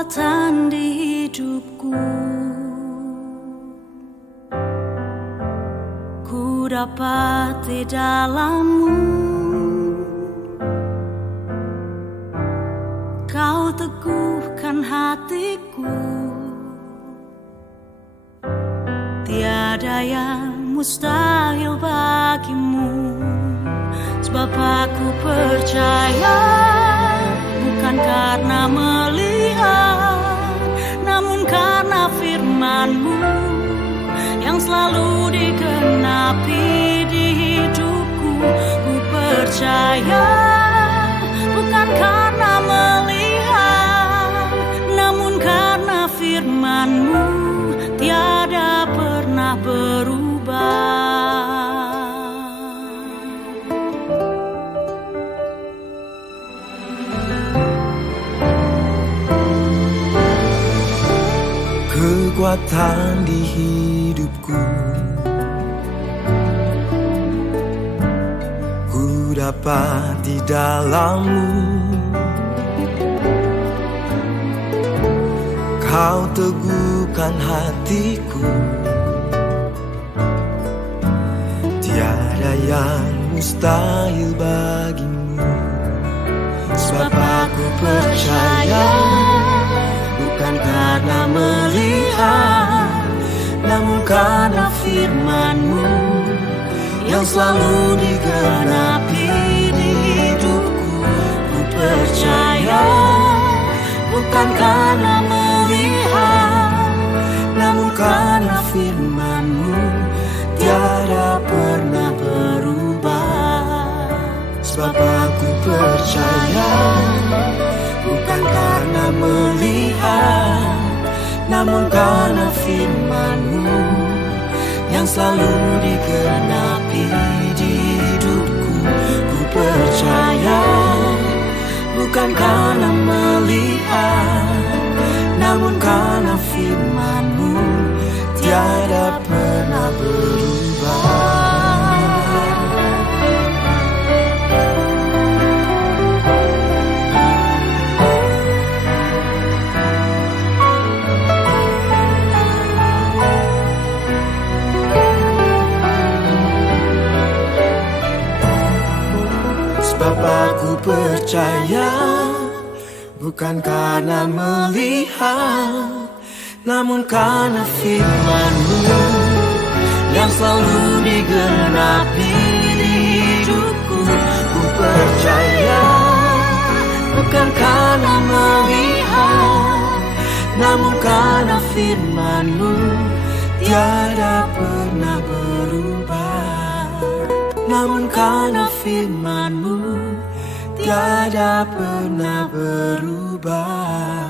kekuatan di hidupku. Ku dapat di dalam-Mu. Kau teguhkan hatiku. Tiada yang mustahil bagimu. Sebab aku percaya, bukan karena melihat, namun karena firman-Mu yang selalu digenapi di hidupku. Ku percaya, bukan karena melihat, namun karena firman-Mu tiada pernah berubah. Kekuatan di hidupku, ku dapat di dalam-Mu. Kau teguhkan hatiku. Tiada yang mustahil bagimu. Sebab aku percaya, bukan karena melihat, namun karena firman-Mu yang selalu digenapi di hidupku. Ku percaya, bukan karena melihat, namun karena firman-Mu tiada pernah berubah. Sebab aku percaya, bukan karena melihat, namun karena firman-Mu yang selalu digenapi di hidupku. Ku percaya, bukan karena melihat, namun karena firman-Mu tiada pernah berubah. Sebab aku percaya, bukan karena melihat, namun karena firman-Mu yang selalu digenapi di hidupku. Ku percaya, bukan karena melihat, namun karena firman-Mu tiada pernah berubah. Namun karena firman-Mu tiada pernah berubah.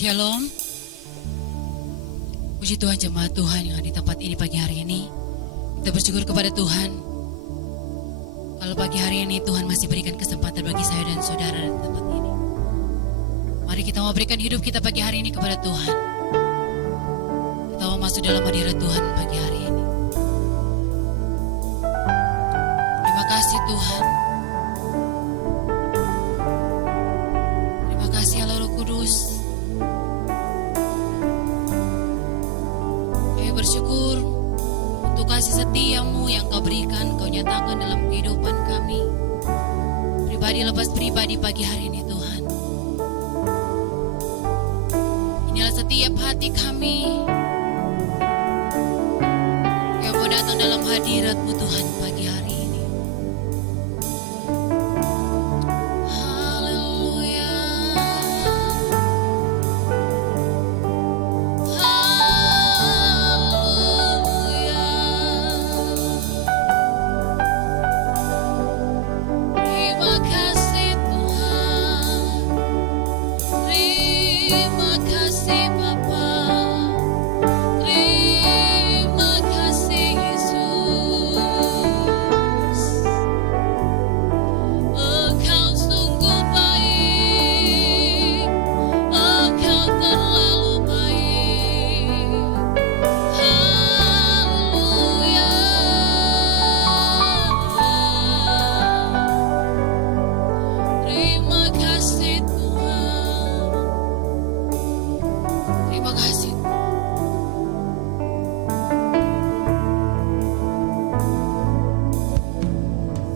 Shalom. Puji Tuhan jemaat Tuhan yang ada di tempat ini pagi hari ini. Kita bersyukur kepada Tuhan Kalau pagi hari ini Tuhan masih berikan kesempatan bagi saya dan saudara di tempat ini, mari kita mau berikan hidup kita pagi hari ini kepada Tuhan. Kita mau masuk dalam hadirat Tuhan pagi hari ini. Terima kasih Tuhan. Terima kasih Allah Roh Kudus. Kami bersyukur untuk kasih setia-Mu yang Kau berikan, Kau nyatakan dalam kehidupan kami, pribadi lepas pribadi pagi hari ini Tuhan. Inilah setiap hati kami yang mau datang dalam hadirat-Mu Tuhan pagi hari ini. Haleluya. Haleluya. Terima kasih Tuhan. Terima kasih Bapa. Terima kasih Yesus. Engkau sungguh baik. Engkau terlalu baik. Haleluya. Terima kasih Tuhan. Terima kasih.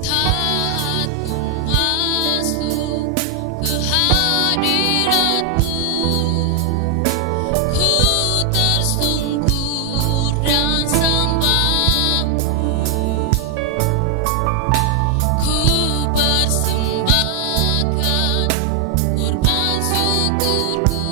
Saat ku masuk ke hadirat-Mu, ku tersungkur dan sembah-Mu. Ku persembahkan korban syukurku,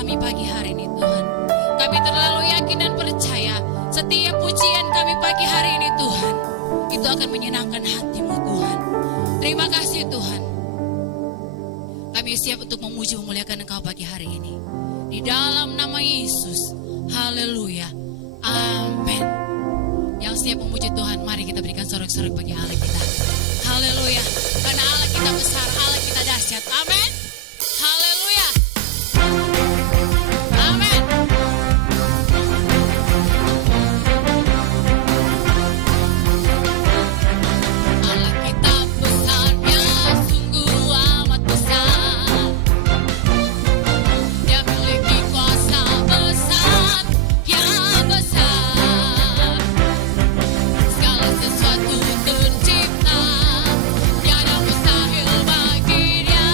kami pagi hari ini Tuhan. Kami terlalu yakin dan percaya setiap pujian kami pagi hari ini Tuhan, itu akan menyenangkan hati-Mu Tuhan. Terima kasih Tuhan. Kami siap untuk memuji memuliakan Engkau pagi hari ini. Di dalam nama Yesus. Haleluya. Amin. Yang siap memuji Tuhan, mari kita berikan sorak-sorak bagi Allah kita. Haleluya. Karena Allah kita besar, Allah kita dahsyat. Amin. Haleluya. Amin. Allah kita besarnya sungguh amat besar. Dia memiliki kuasa besar yang besar. Segala sesuatu tercipta, tiada mustahil bagi Dia.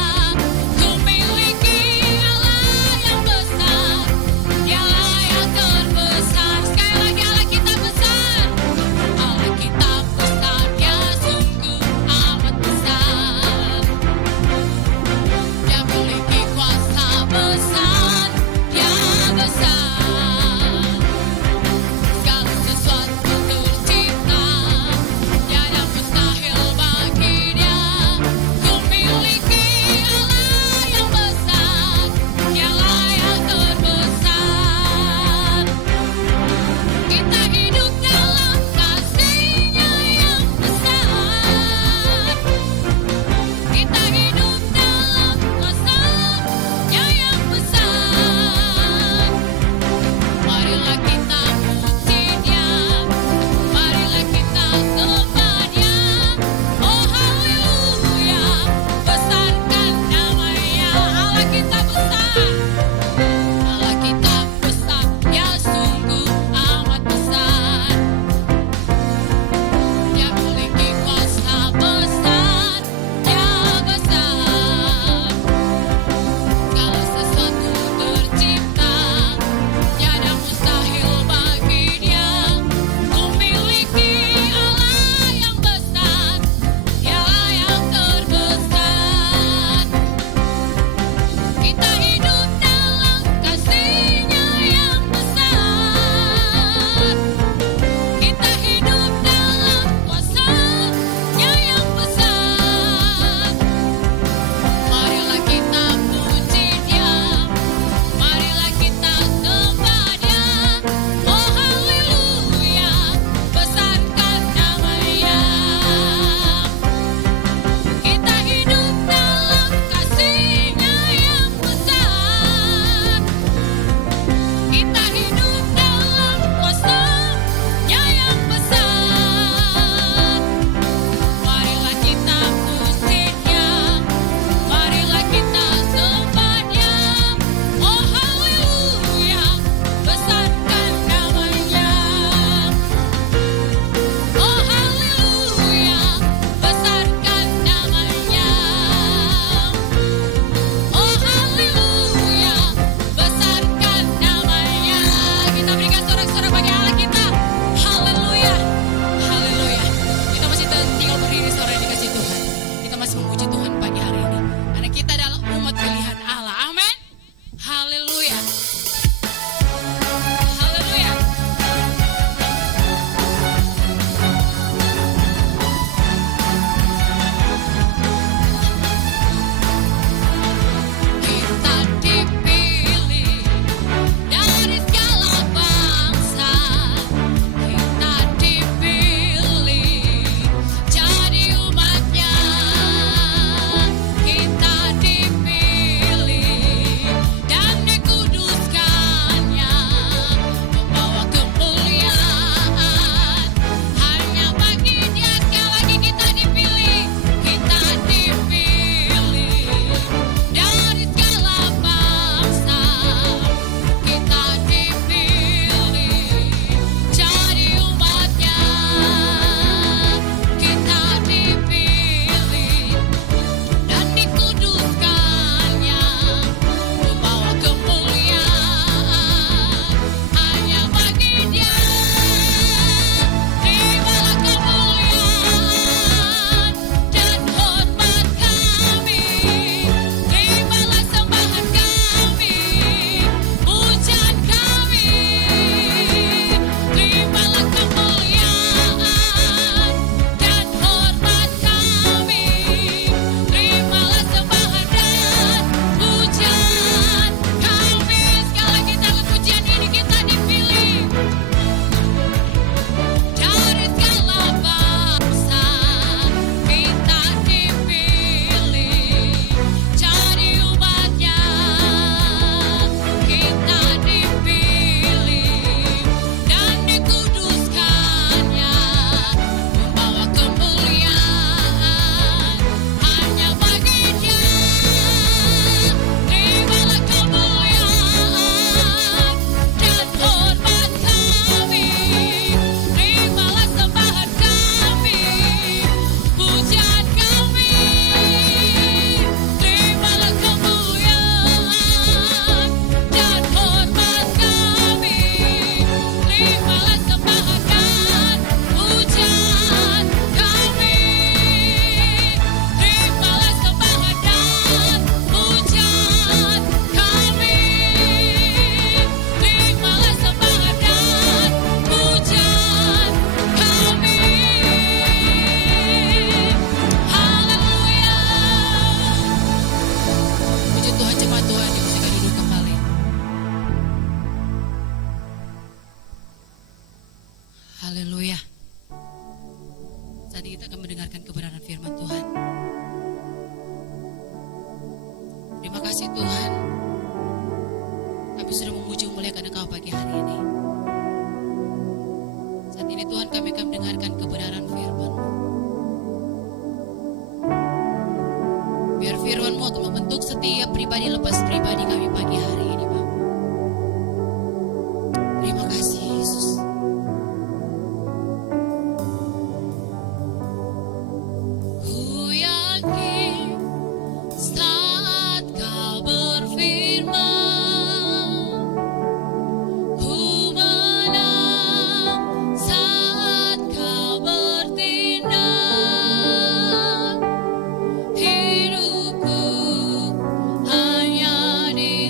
mendengarkan kebenaran firman Tuhan. Terima kasih Tuhan, kami sudah memuji memuliakan Engkau pagi hari ini. Saat ini Tuhan kami akan mendengarkan kebenaran firman-Mu. Biar firman-Mu akan membentuk setiap pribadi lepas pribadi kami pagi hari ini, Bapak. Terima kasih Yesus. Ku yakin saat Kau berfirman, ku menang saat Kau bertindak. Hidupku hanya di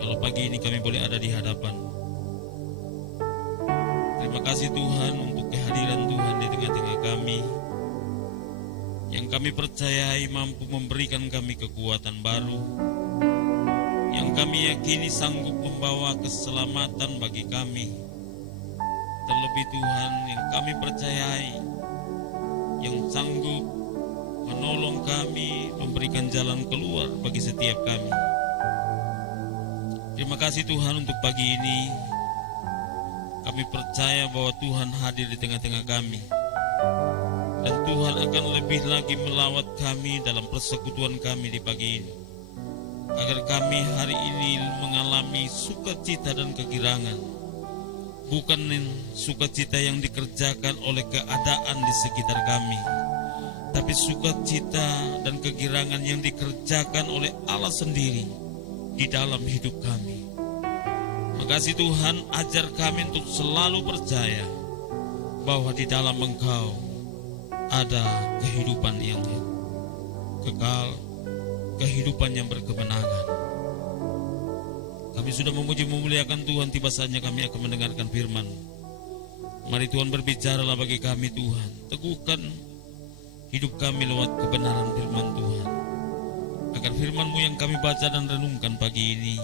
kalau pagi ini kami boleh ada di hadapan. Terima kasih Tuhan untuk kehadiran Tuhan di tengah-tengah kami, yang kami percayai mampu memberikan kami kekuatan baru, yang kami yakini sanggup membawa keselamatan bagi kami. Terlebih Tuhan yang kami percayai, yang sanggup menolong kami, memberikan jalan keluar bagi setiap kami. Terima kasih Tuhan untuk pagi ini. Kami percaya bahwa Tuhan hadir di tengah-tengah kami, dan Tuhan akan lebih lagi melawat kami dalam persekutuan kami di pagi ini, agar kami hari ini mengalami sukacita dan kegirangan, bukan sukacita yang dikerjakan oleh keadaan di sekitar kami, tapi sukacita dan kegirangan yang dikerjakan oleh Allah sendiri di dalam hidup kami. Makasih Tuhan, ajar kami untuk selalu percaya bahwa di dalam Engkau ada kehidupan yang kekal, kehidupan yang berkemenangan. Kami sudah memuji memuliakan Tuhan, tiba saatnya kami akan mendengarkan firman. Mari Tuhan berbicaralah bagi kami Tuhan, teguhkan hidup kami lewat kebenaran firman Tuhan, agar firman-Mu yang kami baca dan renungkan pagi ini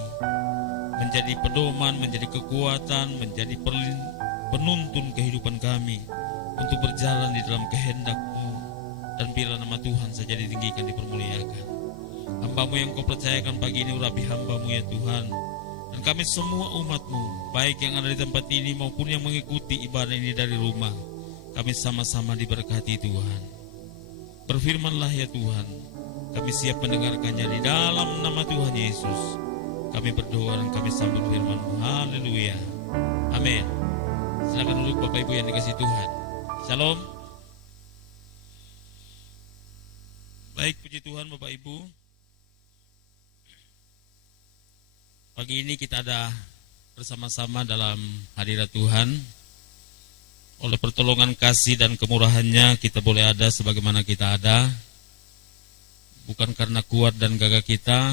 menjadi pedoman, menjadi kekuatan, menjadi penuntun kehidupan kami untuk berjalan di dalam kehendak-Mu, dan biarlah nama Tuhan saja ditinggikan, dipermuliakan. Hamba-Mu yang Kau percayakan pagi ini, urapi hamba-Mu ya Tuhan, dan kami semua umat-Mu, baik yang ada di tempat ini maupun yang mengikuti ibadah ini dari rumah, kami sama-sama diberkati Tuhan. Berfirmanlah ya Tuhan, kami siap mendengarkannya di dalam nama Tuhan Yesus. Kami berdoa dan kami sambut firman-Mu. Haleluya. Amin. Silakan duduk Bapak Ibu yang dikasihi Tuhan. Shalom. Baik, puji Tuhan Bapak Ibu. Pagi ini kita ada bersama-sama dalam hadirat Tuhan. Oleh pertolongan kasih dan kemurahan-Nya kita boleh ada sebagaimana kita ada. Bukan karena kuat dan gagah kita,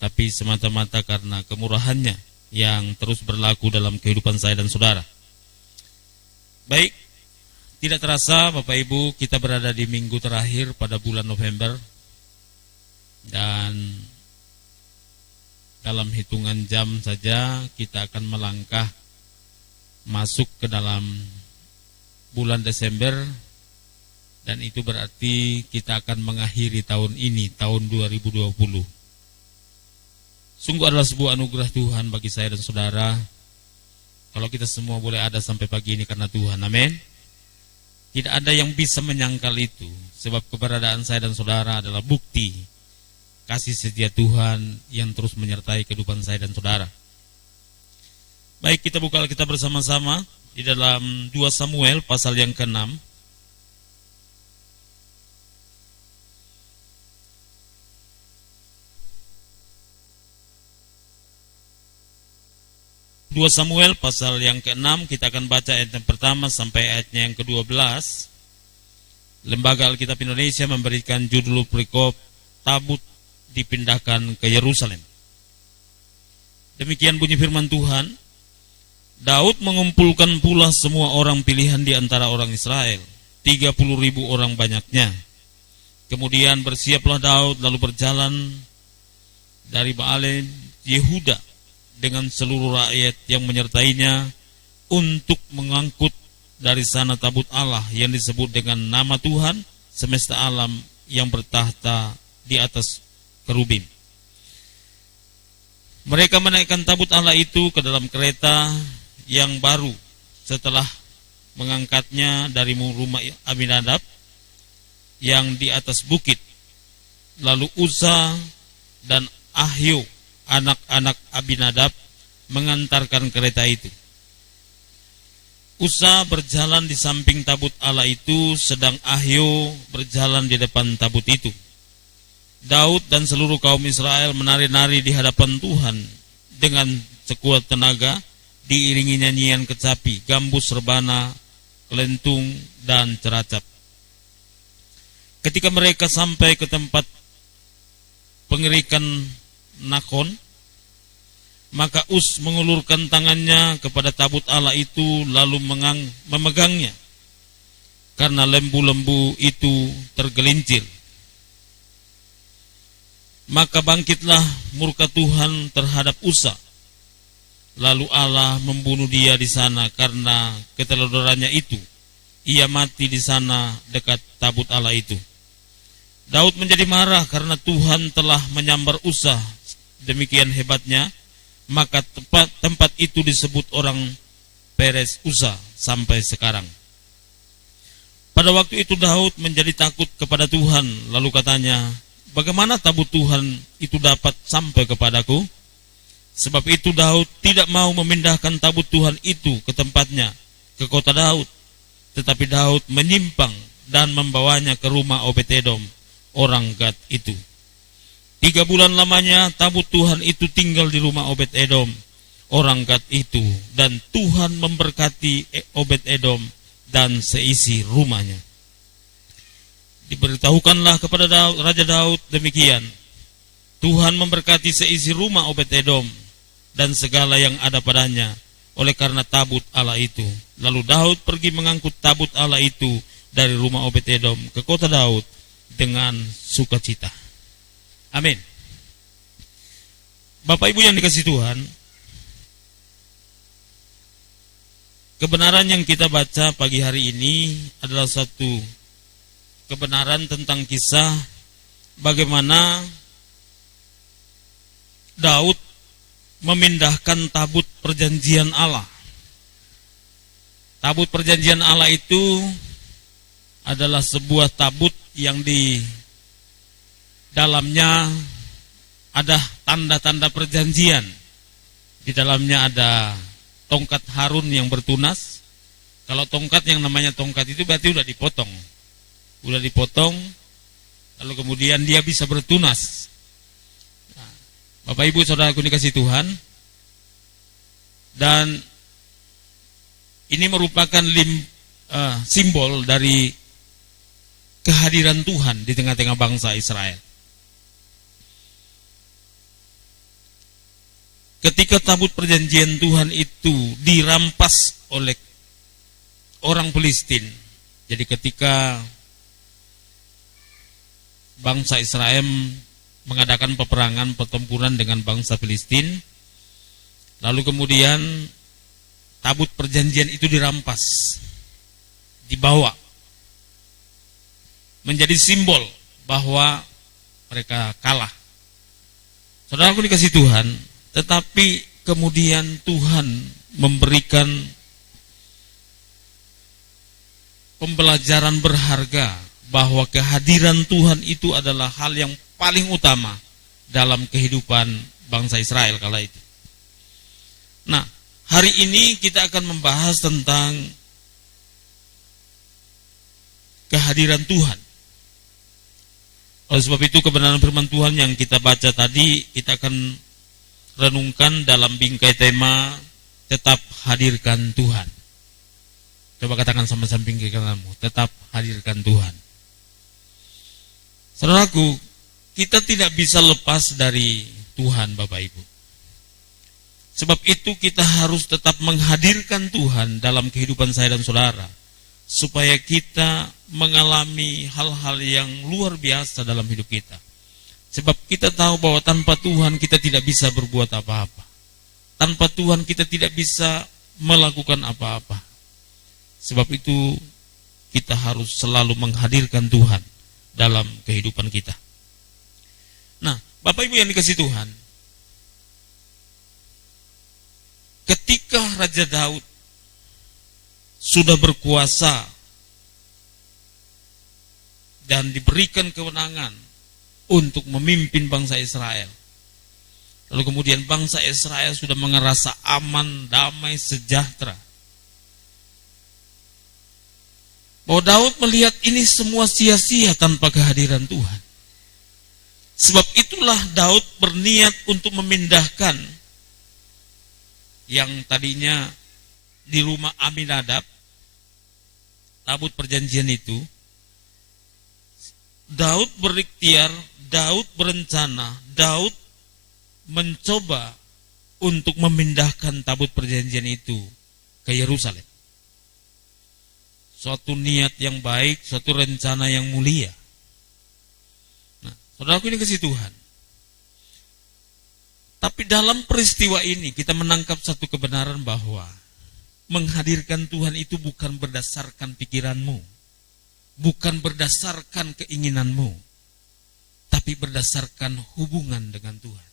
tapi semata-mata karena kemurahan-Nya yang terus berlaku dalam kehidupan saya dan saudara. Baik, tidak terasa Bapak Ibu, kita berada di minggu terakhir pada bulan November, dan dalam hitungan jam saja kita akan melangkah masuk ke dalam bulan Desember, dan itu berarti kita akan mengakhiri tahun ini, tahun 2020. Sungguh adalah sebuah anugerah Tuhan bagi saya dan saudara, kalau kita semua boleh ada sampai pagi ini karena Tuhan. Amin. Tidak ada yang bisa menyangkal itu, sebab keberadaan saya dan saudara adalah bukti kasih setia Tuhan yang terus menyertai kehidupan saya dan saudara. Baik, kita buka Alkitab bersama-sama di dalam 2 Samuel pasal yang ke-6. 2 Samuel pasal yang ke-6, kita akan baca ayat yang pertama sampai ayatnya yang ke-12. Lembaga Alkitab Indonesia memberikan judul perikop tabut dipindahkan ke Yerusalem. Demikian bunyi firman Tuhan. Daud mengumpulkan pula semua orang pilihan di antara orang Israel, 30.000 orang banyaknya. Kemudian bersiaplah Daud lalu berjalan dari Baale Yehuda dengan seluruh rakyat yang menyertainya untuk mengangkut dari sana tabut Allah yang disebut dengan nama Tuhan semesta alam yang bertahta di atas kerubim. Mereka menaikkan tabut Allah itu ke dalam kereta yang baru setelah mengangkatnya dari rumah Abinadab yang di atas bukit. Lalu Uza dan Ahio, anak-anak Abinadab, mengantarkan kereta itu. Uza berjalan di samping tabut Allah itu, sedang Ahio berjalan di depan tabut itu. Daud dan seluruh kaum Israel menari-nari di hadapan Tuhan dengan sekuat tenaga, diiringi nyanyian kecapi, gambus, rebana, kelentung, dan ceracap. Ketika mereka sampai ke tempat pengerikan Nakon, Maka Uz mengulurkan tangannya kepada tabut Allah itu lalu memegangnya, karena lembu-lembu itu tergelincir. Maka bangkitlah murka Tuhan terhadap Uza. Lalu Allah membunuh dia di sana karena keteledorannya itu. Ia mati di sana dekat tabut Allah itu. Daud menjadi marah karena Tuhan telah menyambar Uza demikian hebatnya. Maka tempat itu disebut orang Perez Uza sampai sekarang. Pada waktu itu Daud menjadi takut kepada Tuhan. Lalu katanya, bagaimana tabut Tuhan itu dapat sampai kepadaku? Sebab itu Daud tidak mau memindahkan tabut Tuhan itu ke tempatnya, ke kota Daud. Tetapi Daud menyimpang dan membawanya ke rumah Obed-Edom, orang Gad itu. 3 bulan lamanya tabut Tuhan itu tinggal di rumah Obed-Edom, orang Gad itu. Dan Tuhan memberkati Obed-Edom dan seisi rumahnya. Diberitahukanlah kepada Raja Daud demikian, Tuhan memberkati seisi rumah Obed-Edom dan segala yang ada padanya, oleh karena tabut Allah itu. Lalu Daud pergi mengangkut tabut Allah itu dari rumah Obed-Edom ke kota Daud dengan sukacita. Amin. Bapak Ibu yang dikasihi Tuhan, kebenaran yang kita baca pagi hari ini adalah satu kebenaran tentang kisah bagaimana Daud memindahkan tabut perjanjian Allah. Tabut perjanjian Allah itu adalah sebuah tabut yang di dalamnya ada tanda-tanda perjanjian. Di dalamnya ada tongkat Harun yang bertunas. Kalau tongkat yang namanya tongkat itu berarti udah dipotong. Udah dipotong, lalu kemudian dia bisa bertunas. Nah, Bapak Ibu Saudaraku dikasihi Tuhan, dan ini merupakan simbol dari kehadiran Tuhan di tengah-tengah bangsa Israel. Ketika tabut perjanjian Tuhan itu dirampas oleh orang Filistin, jadi ketika bangsa Israel mengadakan peperangan pertempuran dengan bangsa Filistin, lalu kemudian tabut perjanjian itu dirampas, dibawa, menjadi simbol bahwa mereka kalah. Saudaraku dikasihi Tuhan, tetapi kemudian Tuhan memberikan pembelajaran berharga bahwa kehadiran Tuhan itu adalah hal yang paling utama dalam kehidupan bangsa Israel kala itu. Nah, hari ini kita akan membahas tentang kehadiran Tuhan. Oleh sebab itu kebenaran firman Tuhan yang kita baca tadi, kita akan renungkan dalam bingkai tema tetap hadirkan Tuhan. Coba katakan sama samping kiri kananmu, tetap hadirkan Tuhan. Saudaraku, kita tidak bisa lepas dari Tuhan Bapak Ibu. Sebab itu kita harus tetap menghadirkan Tuhan dalam kehidupan saya dan saudara, supaya kita mengalami hal-hal yang luar biasa dalam hidup kita. Sebab kita tahu bahwa tanpa Tuhan kita tidak bisa berbuat apa-apa. Tanpa Tuhan kita tidak bisa melakukan apa-apa. Sebab itu kita harus selalu menghadirkan Tuhan dalam kehidupan kita. Nah, Bapak Ibu yang dikasihi Tuhan, ketika Raja Daud sudah berkuasa dan diberikan kewenangan untuk memimpin bangsa Israel, lalu kemudian bangsa Israel sudah merasa aman, damai, sejahtera, bahwa Daud melihat ini semua sia-sia tanpa kehadiran Tuhan. Sebab itulah Daud berniat untuk memindahkan yang tadinya di rumah Aminadab, tabut perjanjian itu. Daud berikhtiar, Daud berencana, Daud mencoba untuk memindahkan tabut perjanjian itu ke Yerusalem. Suatu niat yang baik, suatu rencana yang mulia. Nah, saudaraku ini kasih Tuhan. Tapi dalam peristiwa ini kita menangkap satu kebenaran bahwa menghadirkan Tuhan itu bukan berdasarkan pikiranmu, bukan berdasarkan keinginanmu, tapi berdasarkan hubungan dengan Tuhan.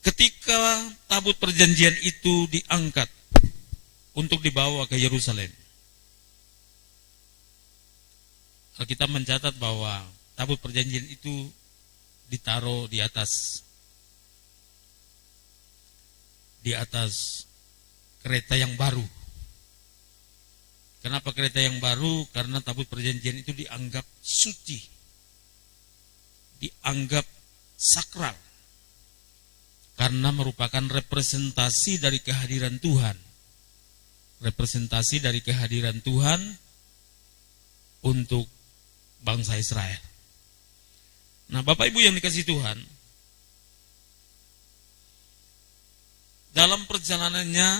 Ketika tabut perjanjian itu diangkat untuk dibawa ke Yerusalem, Alkitab mencatat bahwa tabut perjanjian itu ditaruh di atas kereta yang baru. Kenapa kereta yang baru? Karena tabut perjanjian itu dianggap suci, dianggap sakral, karena merupakan representasi dari kehadiran Tuhan. Representasi dari kehadiran Tuhan untuk bangsa Israel. Nah, Bapak Ibu yang dikasihi Tuhan, dalam perjalanannya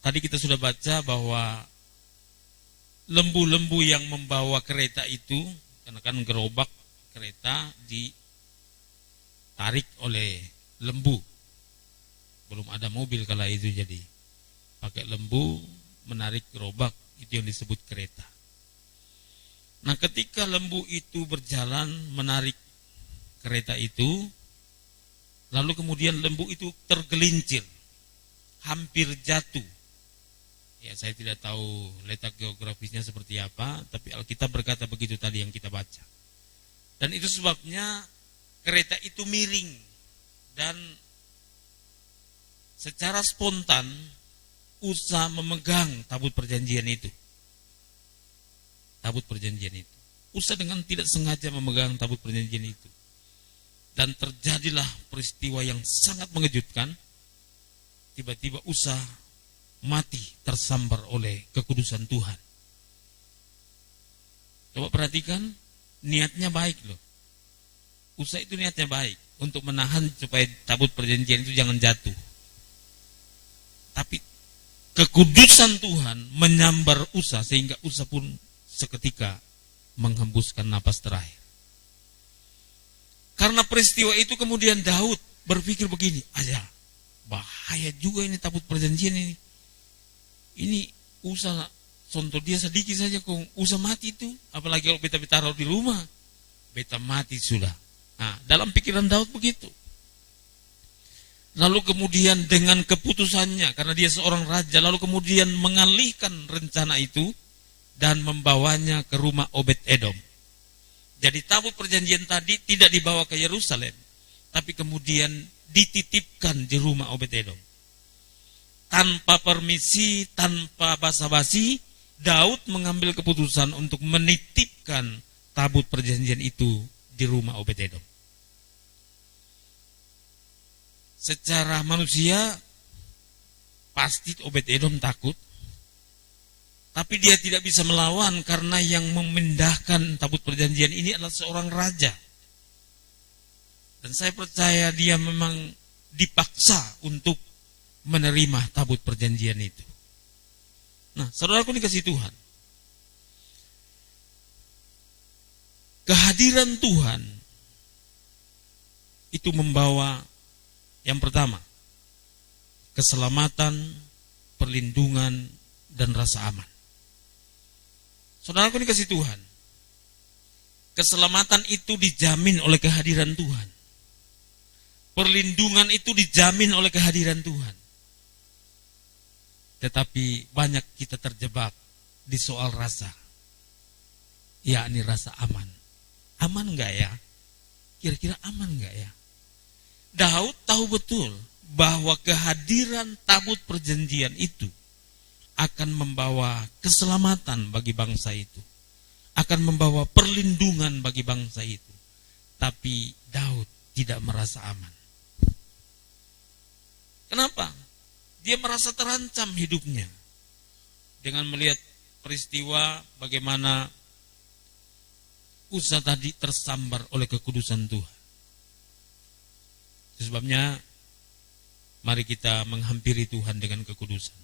tadi kita sudah baca bahwa lembu-lembu yang membawa kereta itu, karena kan gerobak kereta ditarik oleh lembu. Belum ada mobil kala itu, jadi pakai lembu menarik gerobak, itu yang disebut kereta. Nah, ketika lembu itu berjalan menarik kereta itu, lalu kemudian lembu itu tergelincir, hampir jatuh. Ya, saya tidak tahu letak geografisnya seperti apa, tapi Alkitab berkata begitu tadi yang kita baca. Dan itu sebabnya kereta itu miring, dan secara spontan Usa memegang tabut perjanjian itu. Tabut perjanjian itu. Usa dengan tidak sengaja memegang tabut perjanjian itu. Dan terjadilah peristiwa yang sangat mengejutkan. Tiba-tiba Usa mati tersambar oleh kekudusan Tuhan. Coba perhatikan, niatnya baik loh. Usa itu niatnya baik untuk menahan supaya tabut perjanjian itu jangan jatuh. Tapi kekudusan Tuhan menyambar Usa sehingga Usa pun seketika menghembuskan napas terakhir. Karena peristiwa itu kemudian Daud berpikir begini, aja bahaya juga ini tabut perjanjian ini. Ini Usa contoh dia sedikit saja kok Usa mati itu, apalagi kalau beta taruh di rumah, beta mati sudah. Nah, dalam pikiran Daud begitu. Lalu kemudian dengan keputusannya, karena dia seorang raja, lalu kemudian mengalihkan rencana itu dan membawanya ke rumah Obed-Edom. Jadi tabut perjanjian tadi tidak dibawa ke Yerusalem, tapi kemudian dititipkan di rumah Obed-Edom. Tanpa permisi, tanpa basa-basi, Daud mengambil keputusan untuk menitipkan tabut perjanjian itu di rumah Obed-Edom. Secara manusia pasti Obed-Edom takut, tapi dia tidak bisa melawan karena yang memindahkan tabut perjanjian ini adalah seorang raja. Dan saya percaya dia memang dipaksa untuk menerima tabut perjanjian itu. Nah, saudaraku dikasihi Tuhan, kehadiran Tuhan itu membawa yang pertama, keselamatan, perlindungan, dan rasa aman. Saudaraku dikasihi Tuhan, keselamatan itu dijamin oleh kehadiran Tuhan. Perlindungan itu dijamin oleh kehadiran Tuhan. Tetapi banyak kita terjebak di soal rasa, yakni rasa aman. Aman enggak ya? Kira-kira aman enggak ya? Daud tahu betul bahwa kehadiran tabut perjanjian itu akan membawa keselamatan bagi bangsa itu, akan membawa perlindungan bagi bangsa itu. Tapi Daud tidak merasa aman. Kenapa? Dia merasa terancam hidupnya dengan melihat peristiwa bagaimana Usa tadi tersambar oleh kekudusan Tuhan. sebabnya mari kita menghampiri Tuhan dengan kekudusan.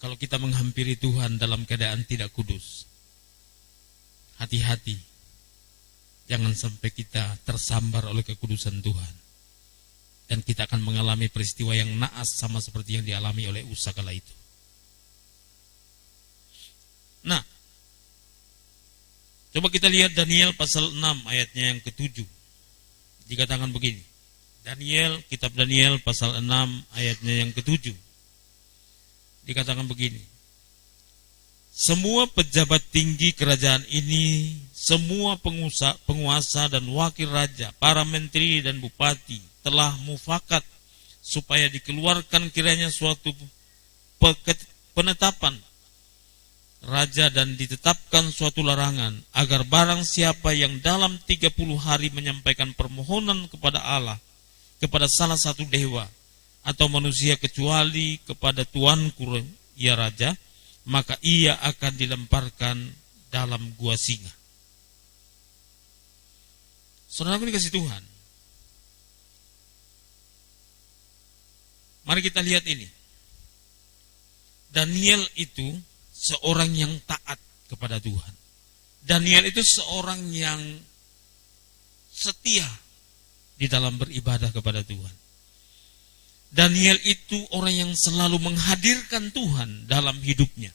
Kalau kita menghampiri Tuhan dalam keadaan tidak kudus, hati-hati, jangan sampai kita tersambar oleh kekudusan Tuhan. Dan kita akan mengalami peristiwa yang naas sama seperti yang dialami oleh Usa kala itu. Nah, coba kita lihat Daniel pasal 6 ayatnya yang ke-7. Dikatakan begini. Daniel, kitab Daniel pasal 6 ayatnya yang ke-7. Dikatakan begini. Semua pejabat tinggi kerajaan ini, semua penguasa dan wakil raja, para menteri dan bupati telah mufakat supaya dikeluarkan kiranya suatu penetapan raja dan ditetapkan suatu larangan agar barang siapa yang dalam 30 hari menyampaikan permohonan kepada Allah, kepada salah satu dewa atau manusia kecuali kepada tuanku ya raja, maka ia akan dilemparkan dalam gua singa. Saudaraku dikasih Tuhan, mari kita lihat ini. Daniel itu seorang yang taat kepada Tuhan. Daniel itu seorang yang setia di dalam beribadah kepada Tuhan. Daniel itu orang yang selalu menghadirkan Tuhan dalam hidupnya.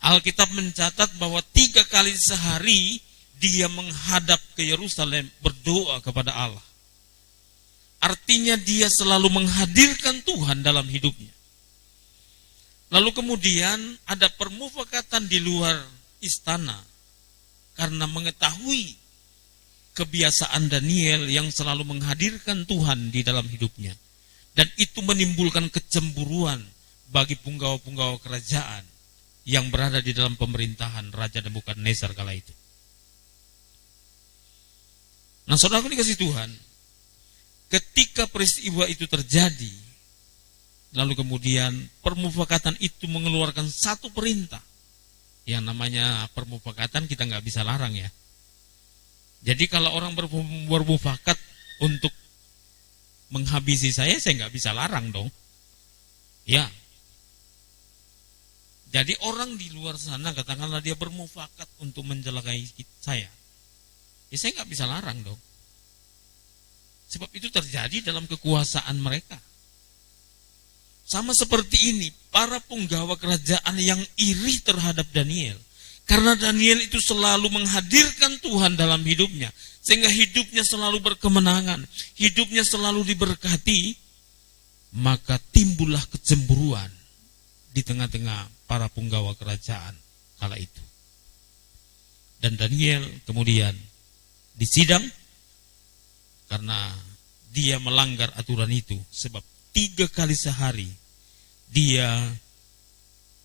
Alkitab mencatat bahwa 3 kali sehari dia menghadap ke Yerusalem berdoa kepada Allah. Artinya dia selalu menghadirkan Tuhan dalam hidupnya. Lalu kemudian ada permufakatan di luar istana karena mengetahui kebiasaan Daniel yang selalu menghadirkan Tuhan di dalam hidupnya. Dan itu menimbulkan kecemburuan bagi punggawa-punggawa kerajaan yang berada di dalam pemerintahan Raja Nebukadnezar kala itu. Nah, saudaraku dikasih Tuhan, ketika peristiwa itu terjadi, lalu kemudian permufakatan itu mengeluarkan satu perintah. Yang namanya permufakatan kita nggak bisa larang ya. Jadi kalau orang bermufakat untuk menghabisi saya nggak bisa larang dong. Ya. Jadi orang di luar sana katakanlah dia bermufakat untuk mencelakai saya. Ya saya nggak bisa larang dong. Sebab itu terjadi dalam kekuasaan mereka. Sama seperti ini, para punggawa kerajaan yang iri terhadap Daniel. Karena Daniel itu selalu menghadirkan Tuhan dalam hidupnya. Sehingga hidupnya selalu berkemenangan. Hidupnya selalu diberkati. Maka timbullah kecemburuan di tengah-tengah para punggawa kerajaan kala itu. Dan Daniel kemudian disidang karena dia melanggar aturan itu. Sebab 3 kali sehari dia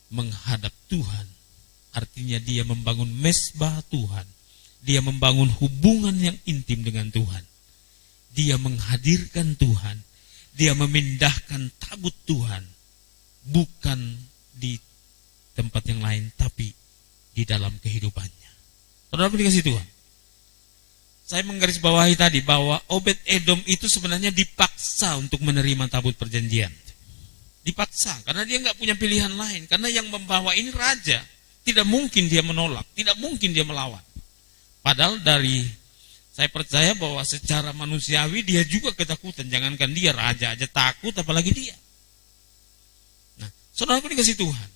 menghadap Tuhan. Artinya dia membangun mezbah Tuhan. Dia membangun hubungan yang intim dengan Tuhan. Dia menghadirkan Tuhan. Dia memindahkan tabut Tuhan. Bukan di tempat yang lain, tapi di dalam kehidupannya. Saudara dikasih Tuhan. Saya menggarisbawahi tadi bahwa Obed Edom itu sebenarnya dipaksa untuk menerima tabut perjanjian. Dipaksa, karena dia nggak punya pilihan lain. Karena yang membawa ini raja, tidak mungkin dia menolak, tidak mungkin dia melawan. Padahal saya percaya bahwa secara manusiawi dia juga ketakutan. Jangankan dia, raja aja takut, apalagi dia. Nah, saudaraku dikasih Tuhan.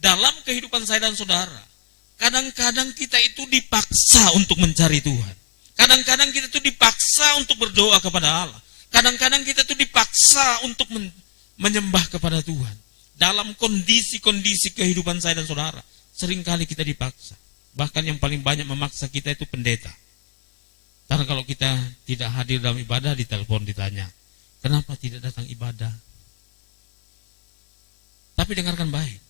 Dalam kehidupan saya dan saudara, kadang-kadang kita itu dipaksa untuk mencari Tuhan. Kadang-kadang kita itu dipaksa untuk berdoa kepada Allah. Kadang-kadang kita itu dipaksa untuk menyembah kepada Tuhan. Dalam kondisi-kondisi kehidupan saya dan saudara, seringkali kita dipaksa. Bahkan yang paling banyak memaksa kita itu pendeta. Karena kalau kita tidak hadir dalam ibadah, ditelepon ditanya, kenapa tidak datang ibadah? Tapi dengarkan baik.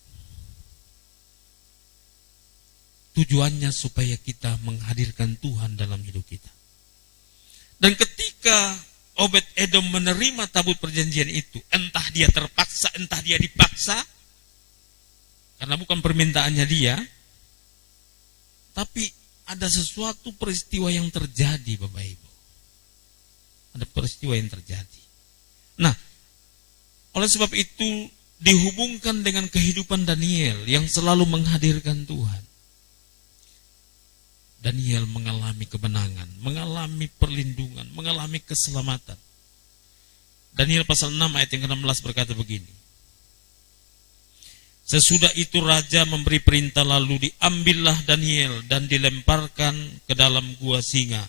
Tujuannya supaya kita menghadirkan Tuhan dalam hidup kita. Dan ketika Obed Edom menerima tabut perjanjian itu, entah dia terpaksa, entah dia dipaksa, karena bukan permintaannya dia, tapi ada sesuatu peristiwa yang terjadi, Bapak Ibu. Ada peristiwa yang terjadi. Nah, oleh sebab itu dihubungkan dengan kehidupan Daniel yang selalu menghadirkan Tuhan. Daniel mengalami kemenangan, mengalami perlindungan, mengalami keselamatan. Daniel pasal 6 ayat yang ke-16 berkata begini. Sesudah itu raja memberi perintah, lalu diambillah Daniel dan dilemparkan ke dalam gua singa.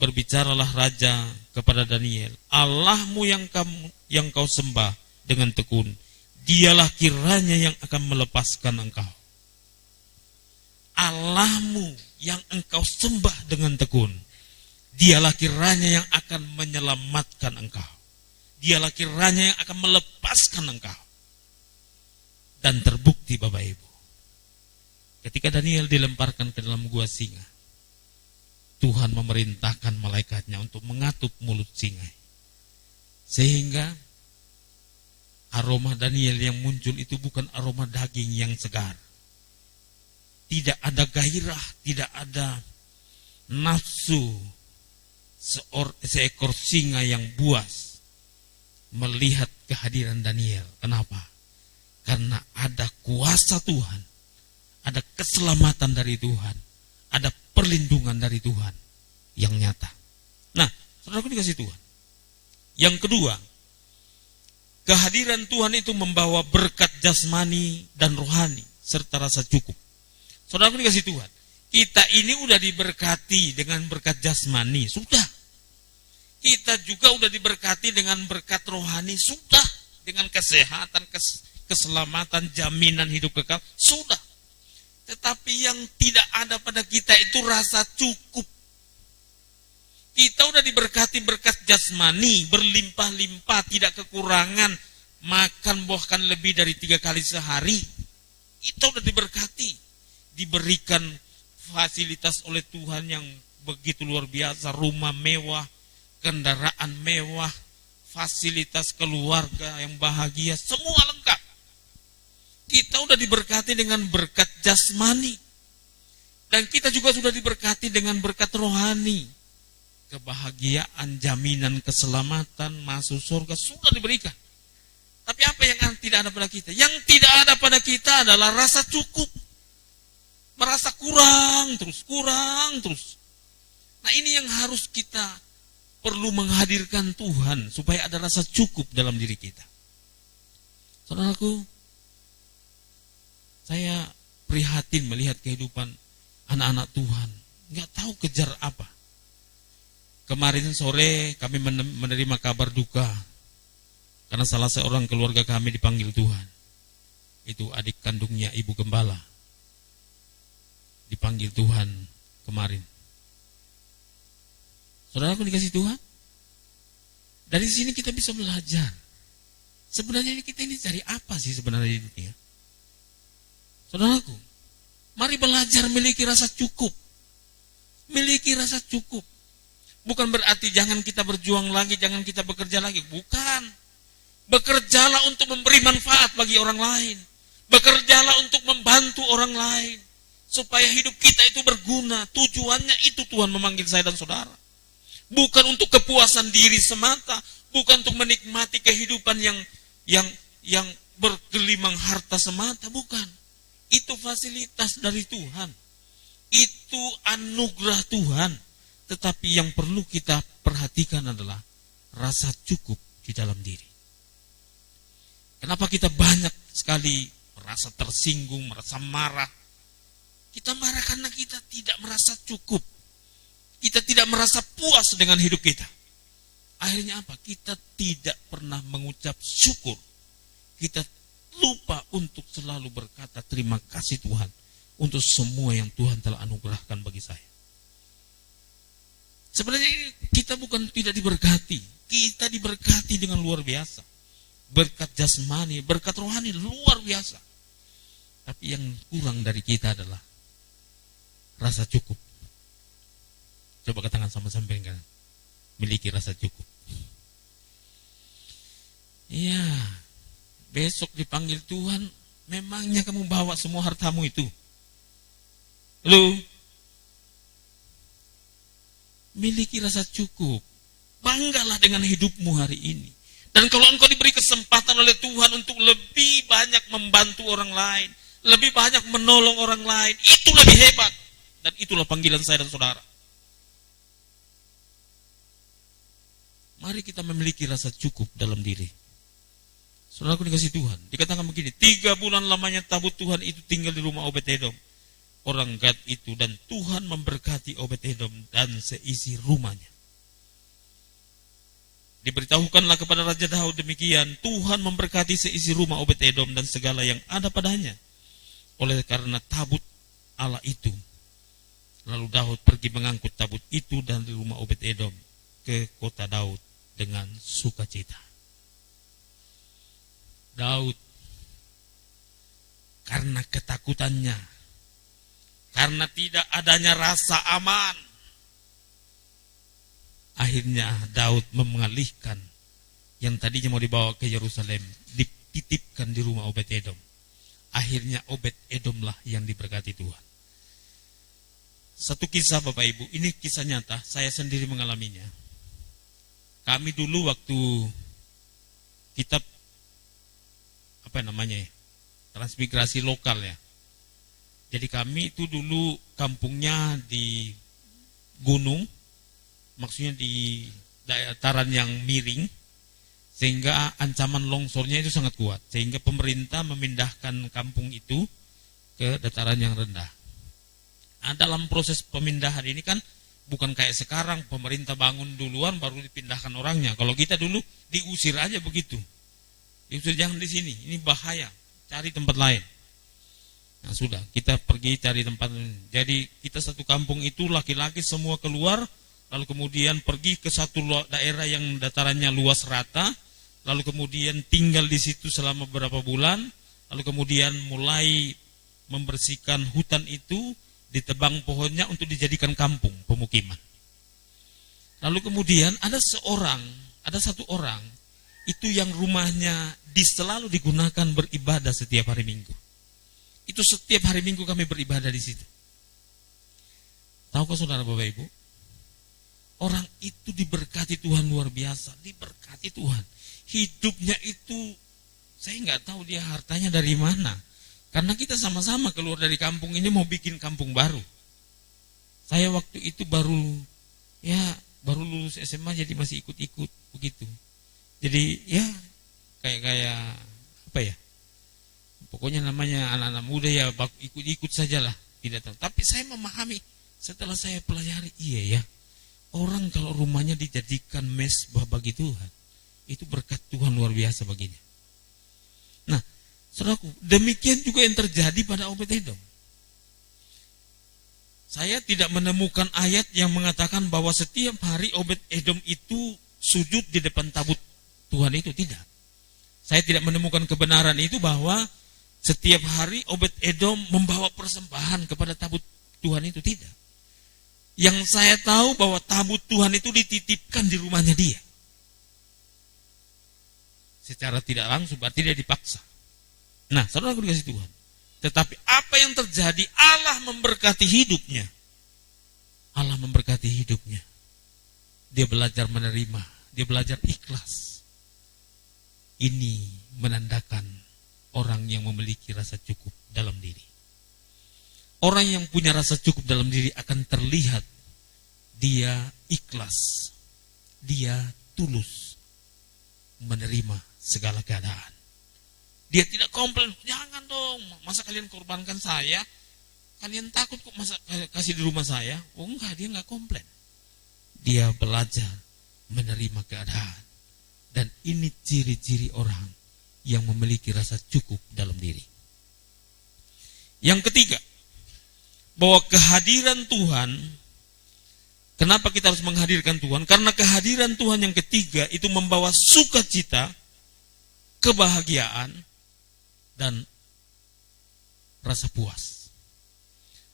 Berbicaralah raja kepada Daniel, Allahmu yang kau sembah dengan tekun, dialah kiranya yang akan melepaskan engkau. Allahmu yang engkau sembah dengan tekun, dialah kiranya yang akan menyelamatkan engkau. Dialah kiranya yang akan melepaskan engkau. Dan terbukti Bapak Ibu, ketika Daniel dilemparkan ke dalam gua singa, Tuhan memerintahkan malaikatnya untuk mengatup mulut singa. Sehingga aroma Daniel yang muncul itu bukan aroma daging yang segar. Tidak ada gairah, tidak ada nafsu seekor singa yang buas melihat kehadiran Daniel. Kenapa? Karena ada kuasa Tuhan, ada keselamatan dari Tuhan, ada perlindungan dari Tuhan yang nyata. Nah, saudaraku dikasih Tuhan. Yang kedua, kehadiran Tuhan itu membawa berkat jasmani dan rohani serta rasa cukup. Saudaraku dikasih Tuhan, kita ini udah diberkati dengan berkat jasmani, sudah. Kita juga udah diberkati dengan berkat rohani, sudah. Dengan kesehatan, keselamatan, jaminan hidup kekal, sudah. Tetapi yang tidak ada pada kita itu rasa cukup. Kita udah diberkati berkat jasmani, berlimpah-limpah, tidak kekurangan, makan bahkan lebih dari 3 kali sehari. Kita udah diberkati, diberikan fasilitas oleh Tuhan yang begitu luar biasa, rumah mewah, kendaraan mewah, fasilitas keluarga yang bahagia, semua lengkap. Kita udah diberkati dengan berkat jasmani. Dan kita juga sudah diberkati dengan berkat rohani. Kebahagiaan, jaminan, keselamatan, masuk surga sudah diberikan. Tapi apa yang tidak ada pada kita? Yang tidak ada pada kita adalah rasa cukup. Merasa kurang terus. Nah, ini yang harus kita perlu menghadirkan Tuhan supaya ada rasa cukup dalam diri kita. Saudaraku, saya prihatin melihat kehidupan anak-anak Tuhan. Nggak tahu kejar apa. Kemarin sore kami menerima kabar duka. Karena salah seorang keluarga kami dipanggil Tuhan. Itu adik kandungnya ibu gembala. Dipanggil Tuhan kemarin. Saudaraku dikasih Tuhan. Dari sini kita bisa belajar. Sebenarnya kita ini cari apa sih sebenarnya ini? Saudaraku, mari belajar memiliki rasa cukup. Miliki rasa cukup. Bukan berarti jangan kita berjuang lagi, jangan kita bekerja lagi. Bukan. Bekerjalah untuk memberi manfaat bagi orang lain. Bekerjalah untuk membantu orang lain. Supaya hidup kita itu berguna. Tujuannya itu Tuhan memanggil saya dan saudara. Bukan untuk kepuasan diri semata. Bukan untuk menikmati kehidupan yang bergelimang harta semata. Bukan. Itu fasilitas dari Tuhan. Itu anugerah Tuhan. Tetapi yang perlu kita perhatikan adalah rasa cukup di dalam diri. Kenapa kita banyak sekali merasa tersinggung, merasa marah? Kita marah karena kita tidak merasa cukup. Kita tidak merasa puas dengan hidup kita. Akhirnya apa? Kita tidak pernah mengucap syukur. Kita lupa untuk selalu berkata terima kasih Tuhan untuk semua yang Tuhan telah anugerahkan bagi saya. Sebenarnya kita bukan tidak diberkati, kita diberkati dengan luar biasa. Berkat jasmani, berkat rohani luar biasa. Tapi yang kurang dari kita adalah rasa cukup. Coba ke tangan sama samping kanan. Miliki rasa cukup. Iya. Besok dipanggil Tuhan, memangnya kamu bawa semua hartamu itu? Halo? Miliki rasa cukup. Banggalah dengan hidupmu hari ini. Dan kalau engkau diberi kesempatan oleh Tuhan untuk lebih banyak membantu orang lain, lebih banyak menolong orang lain, itu lebih hebat. Dan itulah panggilan saya dan saudara. Mari kita memiliki rasa cukup dalam diri. Saudaraku dikasih Tuhan, dikatakan begini, 3 bulan lamanya tabut Tuhan itu tinggal di rumah Obed-Edom, orang Gad itu, dan Tuhan memberkati Obed-Edom dan seisi rumahnya. Diberitahukanlah kepada Raja Daud demikian, Tuhan memberkati seisi rumah Obed-Edom dan segala yang ada padanya, oleh karena tabut Allah itu. Lalu Daud pergi mengangkut tabut itu dari rumah Obed-Edom ke kota Daud dengan sukacita. Daud karena ketakutannya, karena tidak adanya rasa aman, akhirnya Daud mengalihkan yang tadinya mau dibawa ke Yerusalem, dititipkan di rumah Obed-Edom. Akhirnya Obed-Edomlah yang diberkati Tuhan. Satu kisah Bapak Ibu, ini kisah nyata, saya sendiri mengalaminya. Kami dulu waktu kitab transmigrasi lokal ya. Jadi kami itu dulu kampungnya di gunung, maksudnya di dataran yang miring, sehingga ancaman longsornya itu sangat kuat. Sehingga pemerintah memindahkan kampung itu ke dataran yang rendah. Nah, dalam proses pemindahan ini kan bukan kayak sekarang pemerintah bangun duluan baru dipindahkan orangnya. Kalau kita dulu diusir aja begitu. Diusir, jangan di sini, ini bahaya, cari tempat lain. Nah sudah, kita pergi cari tempat. Jadi kita satu kampung itu laki-laki semua keluar, lalu kemudian pergi ke satu daerah yang datarannya luas rata, lalu kemudian tinggal di situ selama beberapa bulan, lalu kemudian mulai membersihkan hutan itu, ditebang pohonnya untuk dijadikan kampung pemukiman. Lalu kemudian ada satu orang itu yang rumahnya selalu digunakan beribadah setiap hari Minggu. Itu setiap hari Minggu kami beribadah di situ. Tahukah saudara Bapak Ibu? Orang itu diberkati Tuhan luar biasa, diberkati Tuhan. Hidupnya itu saya nggak tahu dia hartanya dari mana. Karena kita sama-sama keluar dari kampung ini mau bikin kampung baru. Saya waktu itu baru lulus SMA jadi masih ikut-ikut begitu. Jadi ya kayak apa ya? Pokoknya namanya anak-anak muda ya ikut-ikut sajalah, tidak tahu. Tapi saya memahami setelah saya pelajari, iya ya. Orang kalau rumahnya dijadikan mesbah bagi Tuhan, itu berkat Tuhan luar biasa baginya. Nah, saudaraku, demikian juga yang terjadi pada Obed-Edom. Saya tidak menemukan ayat yang mengatakan bahwa setiap hari Obed-Edom itu sujud di depan tabut Tuhan itu, tidak. Saya tidak menemukan kebenaran itu bahwa setiap hari Obed-Edom membawa persembahan kepada tabut Tuhan itu, tidak. Yang saya tahu bahwa tabut Tuhan itu dititipkan di rumahnya dia. Secara tidak langsung, berarti dia dipaksa. Nah, saudara dikasih Tuhan. Tetapi apa yang terjadi? Allah memberkati hidupnya. Allah memberkati hidupnya. Dia belajar menerima, dia belajar ikhlas. Ini menandakan orang yang memiliki rasa cukup dalam diri. Orang yang punya rasa cukup dalam diri akan terlihat dia ikhlas, dia tulus menerima segala keadaan. Dia tidak komplain, jangan dong, masa kalian korbankan saya? Kalian takut kok masa kasih di rumah saya? Oh enggak, dia enggak komplain. Dia belajar menerima keadaan. Dan ini ciri-ciri orang yang memiliki rasa cukup dalam diri. Yang ketiga, bahwa kehadiran Tuhan, kenapa kita harus menghadirkan Tuhan? Karena kehadiran Tuhan yang ketiga itu membawa sukacita, kebahagiaan, dan rasa puas.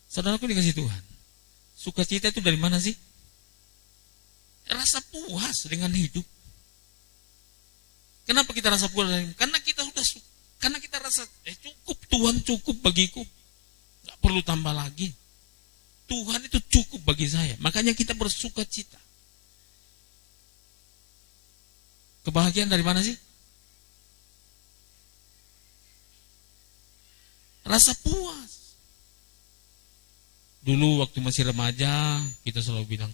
Saudaraku dikasih Tuhan, sukacita itu dari mana sih? Rasa puas dengan hidup. Kenapa kita rasa puas? Karena kita rasa cukup, Tuhan cukup bagiku, nggak perlu tambah lagi. Tuhan itu cukup bagi saya. Makanya kita bersuka cita. Kebahagiaan dari mana sih? Rasa puas. Dulu waktu masih remaja, kita selalu bilang,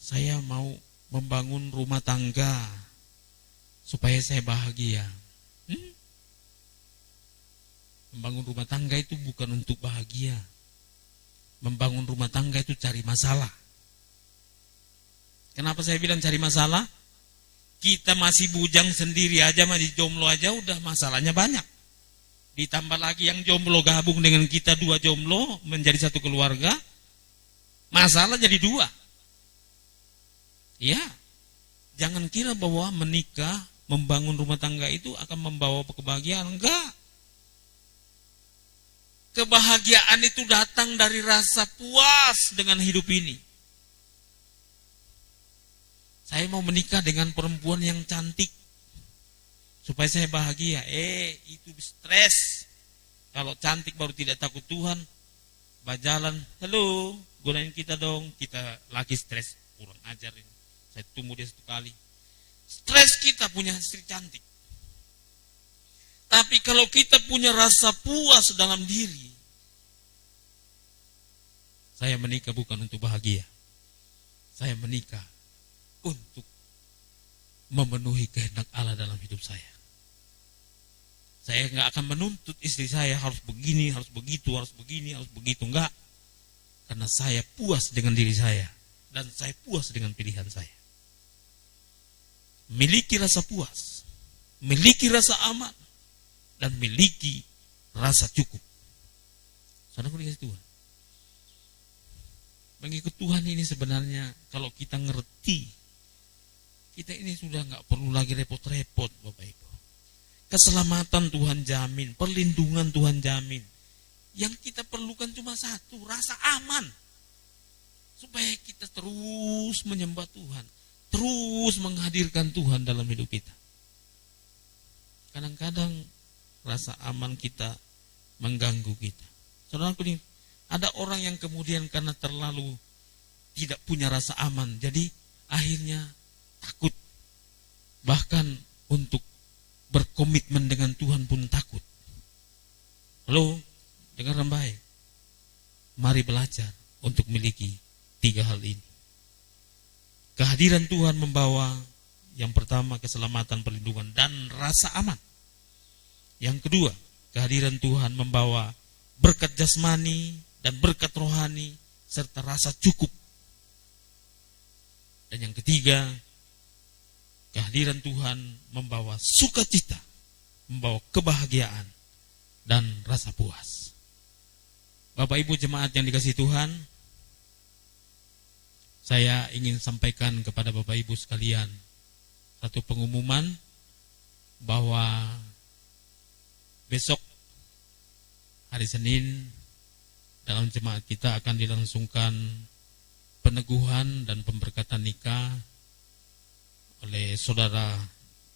saya mau membangun rumah tangga supaya saya bahagia. Membangun rumah tangga itu bukan untuk bahagia. Membangun rumah tangga itu cari masalah. Kenapa saya bilang cari masalah? Kita masih bujang sendiri aja, masih jomblo aja udah masalahnya banyak. Ditambah lagi yang jomblo gabung dengan kita 2 jomblo menjadi 1 keluarga, masalah jadi 2. Ya, jangan kira bahwa menikah, membangun rumah tangga itu akan membawa kebahagiaan. Enggak. Kebahagiaan itu datang dari rasa puas dengan hidup ini. Saya mau menikah dengan perempuan yang cantik supaya saya bahagia. Itu stres. Kalau cantik baru tidak takut Tuhan. Bajalan, halo, gunain kita dong. Kita lagi stres, kurang ajar ini. Saya tunggu dia 1 kali. Stres kita punya istri cantik. Tapi kalau kita punya rasa puas dalam diri, saya menikah bukan untuk bahagia. Saya menikah untuk memenuhi kehendak Allah dalam hidup saya. Saya nggak akan menuntut istri saya harus begini, harus begitu, harus begini, harus begitu. Enggak. Karena saya puas dengan diri saya. Dan saya puas dengan pilihan saya. Miliki rasa puas. Miliki rasa aman. Dan miliki rasa cukup. Saudara dikasih Tuhan. Mengikut Tuhan ini sebenarnya kalau kita ngerti, kita ini sudah nggak perlu lagi repot-repot, Bapak Ibu. Keselamatan Tuhan jamin, perlindungan Tuhan jamin. Yang kita perlukan cuma satu, rasa aman. Supaya kita terus menyembah Tuhan, terus menghadirkan Tuhan dalam hidup kita. Kadang-kadang rasa aman kita mengganggu kita. Saudaraku nih, ada orang yang kemudian karena terlalu tidak punya rasa aman, jadi akhirnya takut. Bahkan untuk berkomitmen dengan Tuhan pun takut. Halo, dengar baik. Mari belajar untuk memiliki 3 hal ini. Kehadiran Tuhan membawa yang pertama keselamatan, perlindungan, dan rasa aman. Yang kedua, kehadiran Tuhan membawa berkat jasmani dan berkat rohani serta rasa cukup. Dan yang ketiga, kehadiran Tuhan membawa sukacita, membawa kebahagiaan dan rasa puas. Bapak Ibu jemaat yang dikasihi Tuhan, saya ingin sampaikan kepada Bapak Ibu sekalian satu pengumuman bahwa besok hari Senin dalam jemaat kita akan dilangsungkan peneguhan dan pemberkatan nikah oleh saudara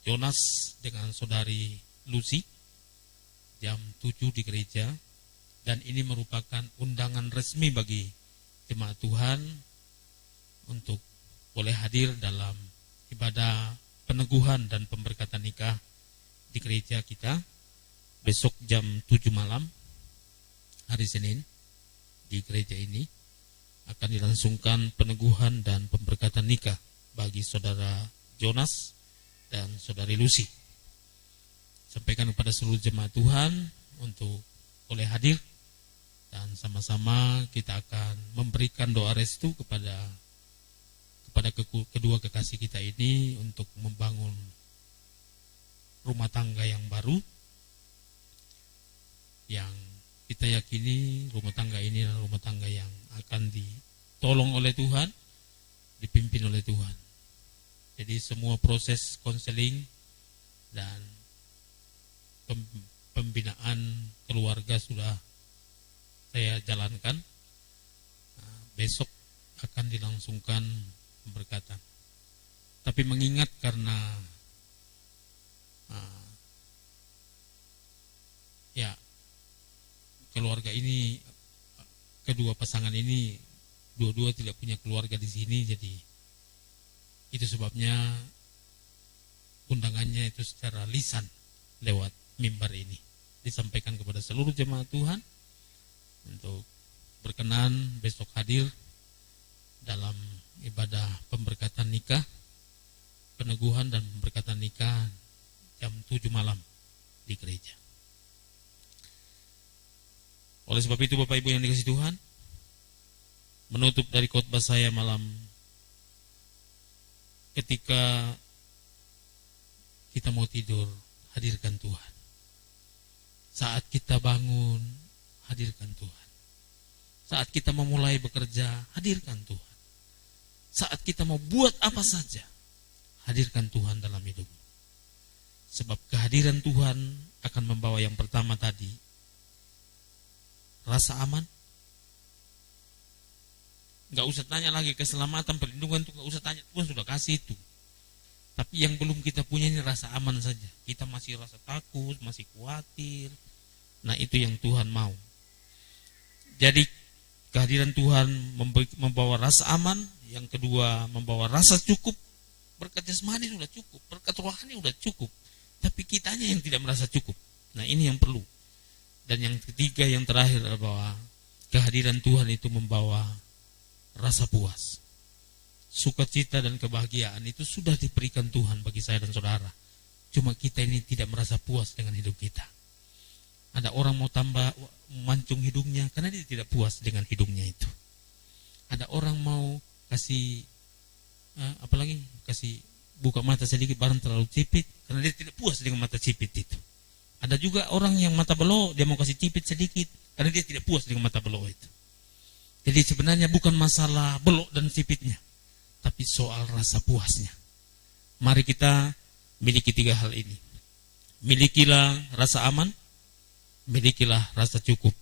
Jonas dengan saudari Lucy jam 7 di gereja, dan ini merupakan undangan resmi bagi jemaat Tuhan untuk boleh hadir dalam ibadah peneguhan dan pemberkatan nikah di gereja kita besok jam 7 malam hari Senin. Di gereja ini akan dilangsungkan peneguhan dan pemberkatan nikah bagi saudara Jonas dan saudari Lucy. Sampaikan kepada seluruh jemaat Tuhan untuk boleh hadir, dan sama-sama kita akan memberikan doa restu kepada kedua kekasih kita ini untuk membangun rumah tangga yang baru, yang kita yakini rumah tangga ini adalah rumah tangga yang akan ditolong oleh Tuhan, dipimpin oleh Tuhan. Jadi semua proses konseling dan pembinaan keluarga sudah saya jalankan. Besok akan dilangsungkan pemberkatan. Tapi mengingat karena keluarga ini kedua pasangan ini dua-dua tidak punya keluarga di sini, jadi itu sebabnya undangannya itu secara lisan lewat mimbar ini disampaikan kepada seluruh jemaat Tuhan untuk berkenan besok hadir dalam ibadah pemberkatan nikah, peneguhan dan pemberkatan nikah jam 7 malam di gereja. Oleh sebab itu Bapak Ibu yang dikasihi Tuhan, menutup dari khotbah saya malam ketika kita mau tidur, hadirkan Tuhan. Saat kita bangun, hadirkan Tuhan. Saat kita memulai bekerja, hadirkan Tuhan. Saat kita mau buat apa saja, hadirkan Tuhan dalam hidupmu. Sebab kehadiran Tuhan akan membawa yang pertama tadi, rasa aman. Gak usah tanya lagi keselamatan, perlindungan itu gak usah tanya, Tuhan sudah kasih itu. Tapi yang belum kita punya ini rasa aman saja. Kita masih rasa takut, masih khawatir. Nah itu yang Tuhan mau. Jadi kehadiran Tuhan membawa rasa aman. Yang kedua membawa rasa cukup. Berkat jasmani sudah cukup, berkat rohani sudah cukup. Tapi kitanya yang tidak merasa cukup. Nah ini yang perlu. Dan yang ketiga, yang terakhir adalah bahwa kehadiran Tuhan itu membawa rasa puas. Sukacita dan kebahagiaan itu sudah diberikan Tuhan bagi saya dan saudara. Cuma kita ini tidak merasa puas dengan hidup kita. Ada orang mau tambah mancung hidungnya karena dia tidak puas dengan hidungnya itu. Ada orang mau kasih kasih buka mata sedikit barang terlalu sipit karena dia tidak puas dengan mata sipit itu. Ada juga orang yang mata belok, dia mau kasih sipit sedikit karena dia tidak puas dengan mata belok itu. Jadi sebenarnya bukan masalah belok dan sipitnya, tapi soal rasa puasnya. Mari kita miliki 3 hal ini. Milikilah rasa aman, milikilah rasa cukup,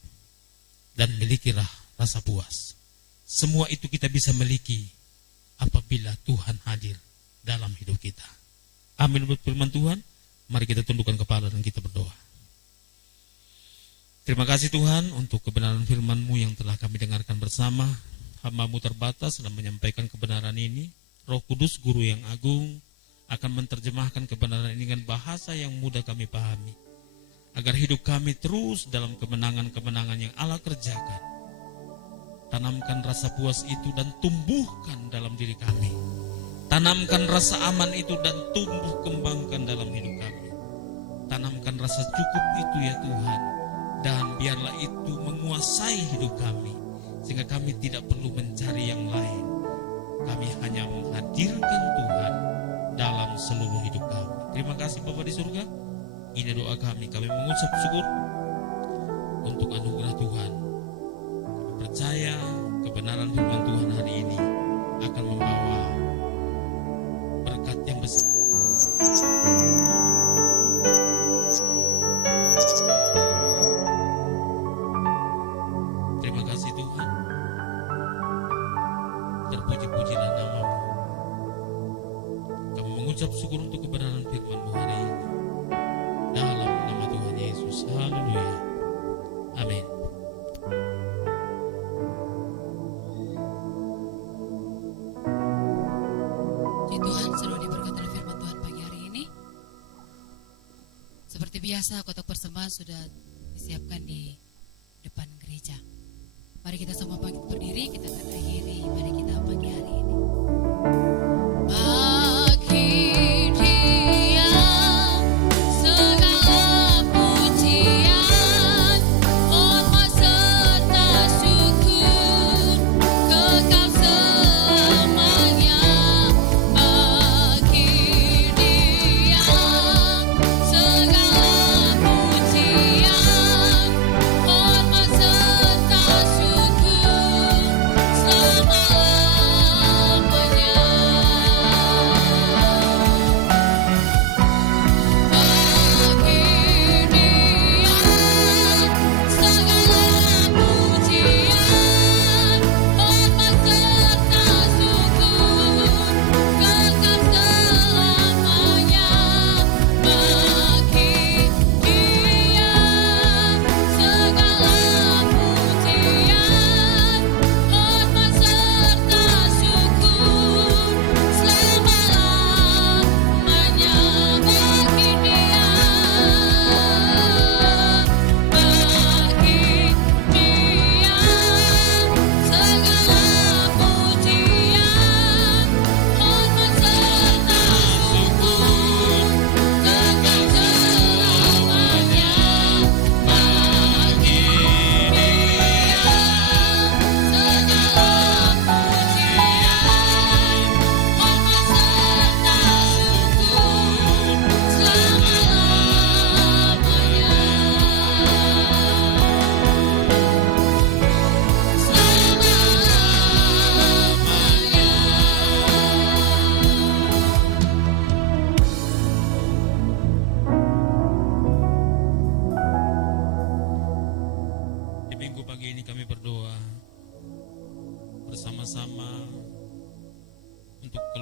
dan milikilah rasa puas. Semua itu kita bisa miliki apabila Tuhan hadir dalam hidup kita. Amin. Buat firman Tuhan, mari kita tundukkan kepala dan kita berdoa. Terima kasih Tuhan untuk kebenaran firman-Mu yang telah kami dengarkan bersama. Hamba-Mu terbatas dalam menyampaikan kebenaran ini. Roh Kudus, Guru yang agung, akan menerjemahkan kebenaran ini dengan bahasa yang mudah kami pahami. Agar hidup kami terus dalam kemenangan-kemenangan yang Allah kerjakan. Tanamkan rasa puas itu dan tumbuhkan dalam diri kami. Tanamkan rasa aman itu dan tumbuh kembangkan dalam hidup kami. Tanamkan rasa cukup itu ya Tuhan. Dan biarlah itu menguasai hidup kami. Sehingga kami tidak perlu mencari yang lain. Kami hanya menghadirkan Tuhan dalam seluruh hidup kami. Terima kasih Bapa di surga. Ini doa kami. Kami mengucap syukur untuk anugerah Tuhan. Kami percaya kebenaran firman Tuhan hari ini akan membawa berkat yang besar. Terima kasih Tuhan. Terpuji-pujilah nama-Mu. Kami mengucap syukur untuk kebenaran firman-Mu hari ini. Dalam nama Tuhan Yesus. Haleluya. Amin. Tuhan selalu diberkati oleh firman Tuhan pagi hari ini. Seperti biasa, kotak persembahan sudah disiapkan di depan gereja. Mari kita semua bangkit berdiri, kita akan akhiri ibadah kita pagi hari ini. Bagi Dia segala pujian, hormat serta syukur kekal selamanya. Bagi Dia segala pujian, hormat serta syukur selama-lamanya.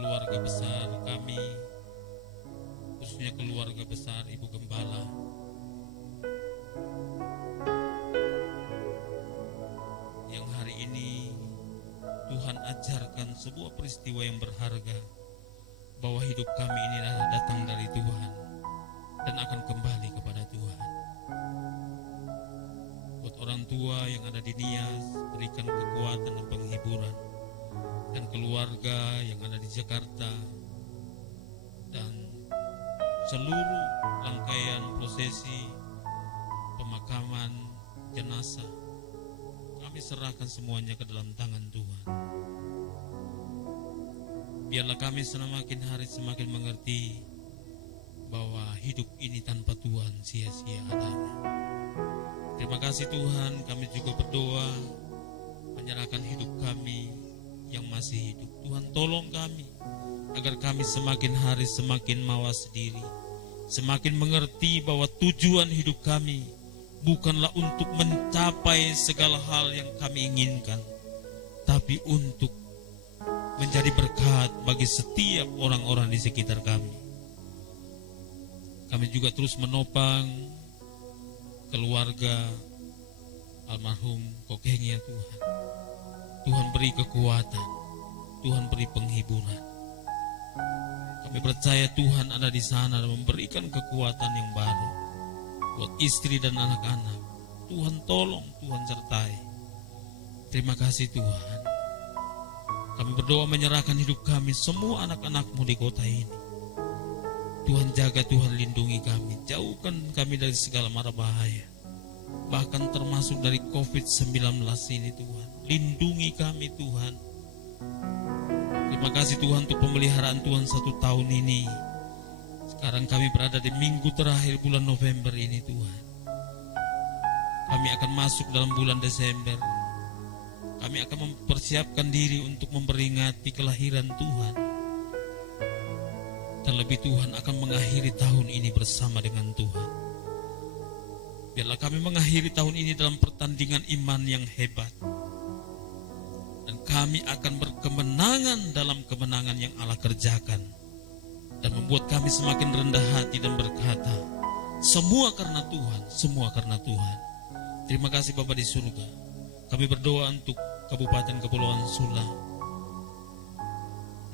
keluarga besar kami, khususnya keluarga besar Ibu Gembala, yang hari ini Tuhan ajarkan sebuah peristiwa yang berharga, bahwa hidup kami ini adalah datang dari Tuhan dan akan kembali kepada Tuhan. Buat orang tua yang ada di Nias, berikan kekuatan dan penghiburan, dan keluarga yang ada di Jakarta, dan seluruh rangkaian prosesi pemakaman jenazah, kami serahkan semuanya ke dalam tangan Tuhan. Biarlah kami semakin hari semakin mengerti bahwa hidup ini tanpa Tuhan sia-sia adanya. Terima kasih Tuhan, kami juga berdoa menyerahkan hidup kami yang masih hidup. Tuhan tolong kami agar kami semakin hari semakin mawas diri, semakin mengerti bahwa tujuan hidup kami bukanlah untuk mencapai segala hal yang kami inginkan, tapi untuk menjadi berkat bagi setiap orang-orang di sekitar kami. Kami juga terus menopang keluarga almarhum Kokeng ya Tuhan. Tuhan beri kekuatan, Tuhan beri penghiburan. Kami percaya Tuhan ada di sana dan memberikan kekuatan yang baru buat istri dan anak-anak. Tuhan tolong, Tuhan sertai. Terima kasih Tuhan. Kami berdoa menyerahkan hidup kami, semua anak-anak-Mu di kota ini. Tuhan jaga, Tuhan lindungi kami, jauhkan kami dari segala mara bahaya, bahkan termasuk dari COVID-19 ini Tuhan. Lindungi kami Tuhan. Terima kasih Tuhan untuk pemeliharaan Tuhan 1 tahun ini. Sekarang kami berada di minggu terakhir bulan November ini Tuhan. Kami akan masuk dalam bulan Desember. Kami akan mempersiapkan diri untuk memperingati kelahiran Tuhan. Terlebih Tuhan akan mengakhiri tahun ini bersama dengan Tuhan. Biarlah kami mengakhiri tahun ini dalam pertandingan iman yang hebat. Dan kami akan berkemenangan dalam kemenangan yang Allah kerjakan. Dan membuat kami semakin rendah hati dan berkata, semua karena Tuhan, semua karena Tuhan. Terima kasih Bapa di surga. Kami berdoa untuk Kabupaten Kepulauan Sula,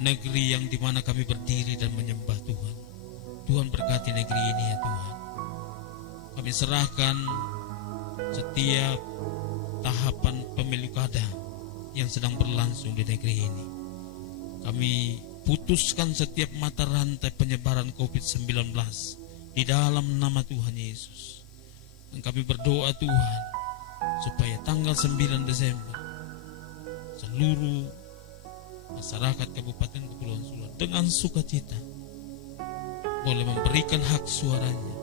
negeri yang dimana kami berdiri dan menyembah Tuhan. Tuhan berkati negeri ini ya Tuhan. Kami serahkan setiap tahapan pemilu kada yang sedang berlangsung di negeri ini. Kami putuskan setiap mata rantai penyebaran COVID-19 di dalam nama Tuhan Yesus. Dan kami berdoa Tuhan, supaya tanggal 9 Desember seluruh masyarakat Kabupaten Kepulauan Sula dengan sukacita boleh memberikan hak suaranya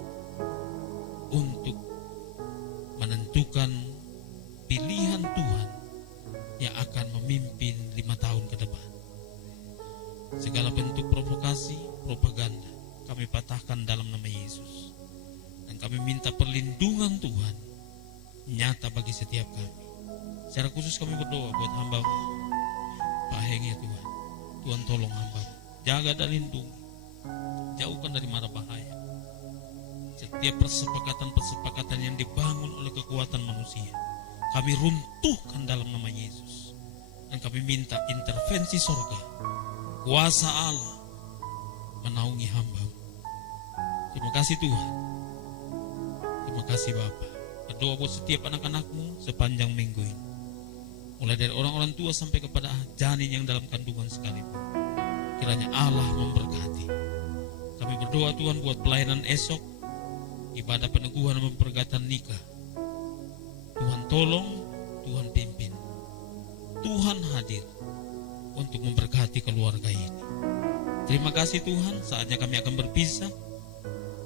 untuk menentukan pilihan Tuhan yang akan memimpin 5 tahun ke depan. Segala bentuk provokasi, propaganda kami patahkan dalam nama Yesus. Dan kami minta perlindungan Tuhan nyata bagi setiap kami. Secara khusus kami berdoa buat hamba Pak Heng ya Tuhan. Tuhan tolong hamba, jaga dan lindungi, jauhkan dari mara bahaya. Setiap persepakatan-persepakatan yang dibangun oleh kekuatan manusia, kami runtuhkan dalam nama Yesus. Dan kami minta intervensi sorga, kuasa Allah menaungi hamba. Terima kasih Tuhan. Terima kasih Bapa. Berdoa buat setiap anak-anak-Mu sepanjang minggu ini, mulai dari orang-orang tua sampai kepada janin yang dalam kandungan sekalipun. Kiranya Allah memberkati. Kami berdoa Tuhan buat pelayanan esok, ibadah peneguhan dan pemberkatan nikah. Tuhan tolong, Tuhan pimpin, Tuhan hadir untuk memberkati keluarga ini. Terima kasih Tuhan, saatnya kami akan berpisah.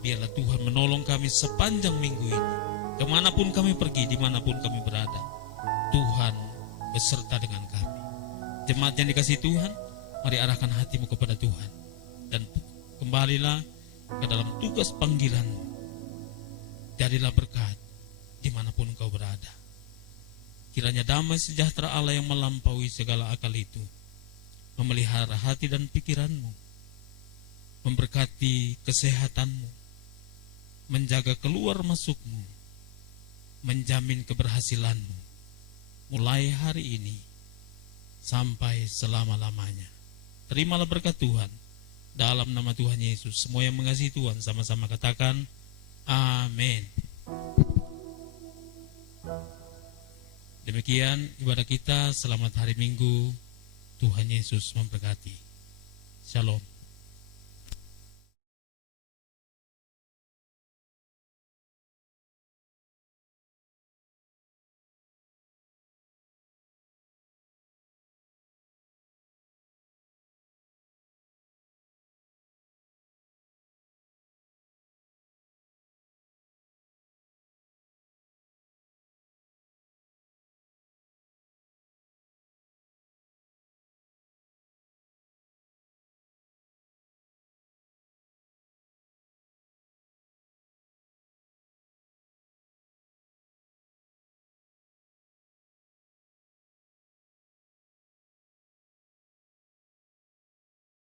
Biarlah Tuhan menolong kami sepanjang minggu ini. Kemanapun kami pergi, dimanapun kami berada, Tuhan beserta dengan kami. Jemaat yang dikasihi Tuhan, mari arahkan hatimu kepada Tuhan dan kembalilah ke dalam tugas panggilan-Mu. Jadilah berkat dimanapun kau berada. Kiranya damai sejahtera Allah yang melampaui segala akal itu memelihara hati dan pikiranmu, memberkati kesehatanmu, menjaga keluar masukmu, menjamin keberhasilanmu, mulai hari ini sampai selama-lamanya. Terimalah berkat Tuhan, dalam nama Tuhan Yesus. Semua yang mengasihi Tuhan sama-sama katakan, amin. Demikian ibadah kita. Selamat hari Minggu. Tuhan Yesus memberkati. Shalom.